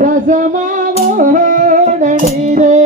దశమావోడీ రే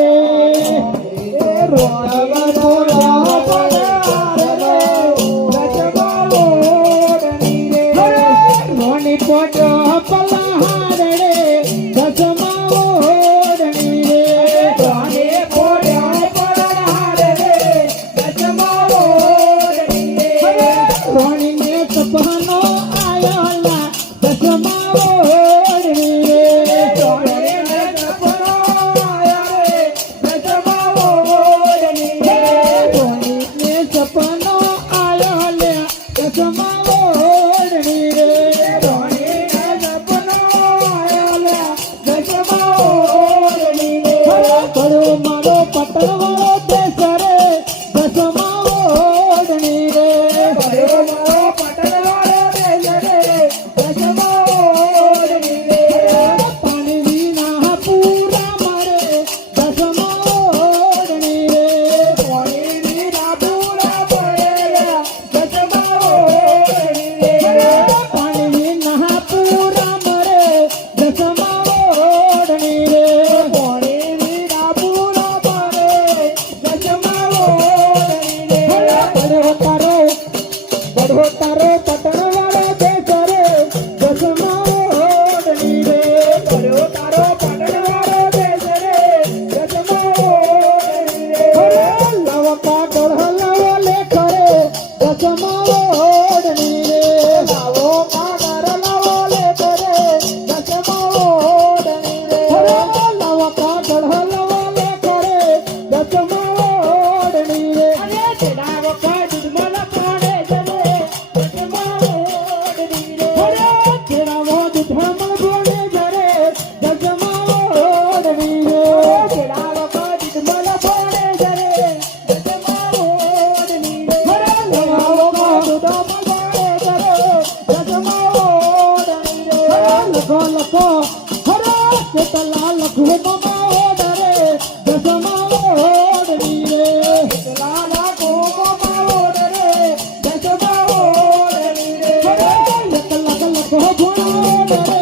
પેલા લખો મમા ઓડરે દસમા ઓડની રે પેલા લખો મમા ઓડરે દસમા ઓડની રે લખ લખ લખો ભણો ઓડરે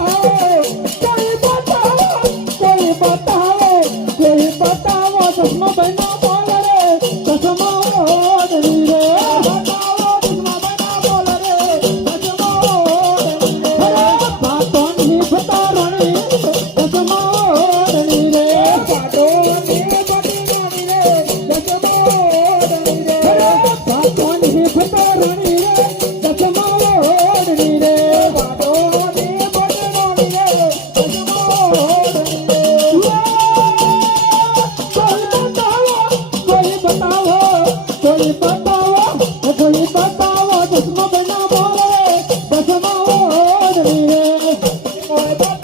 Bye-bye.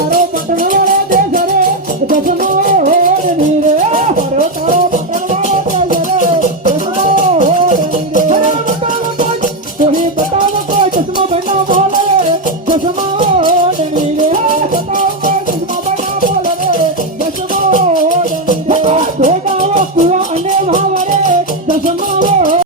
చేస్తారో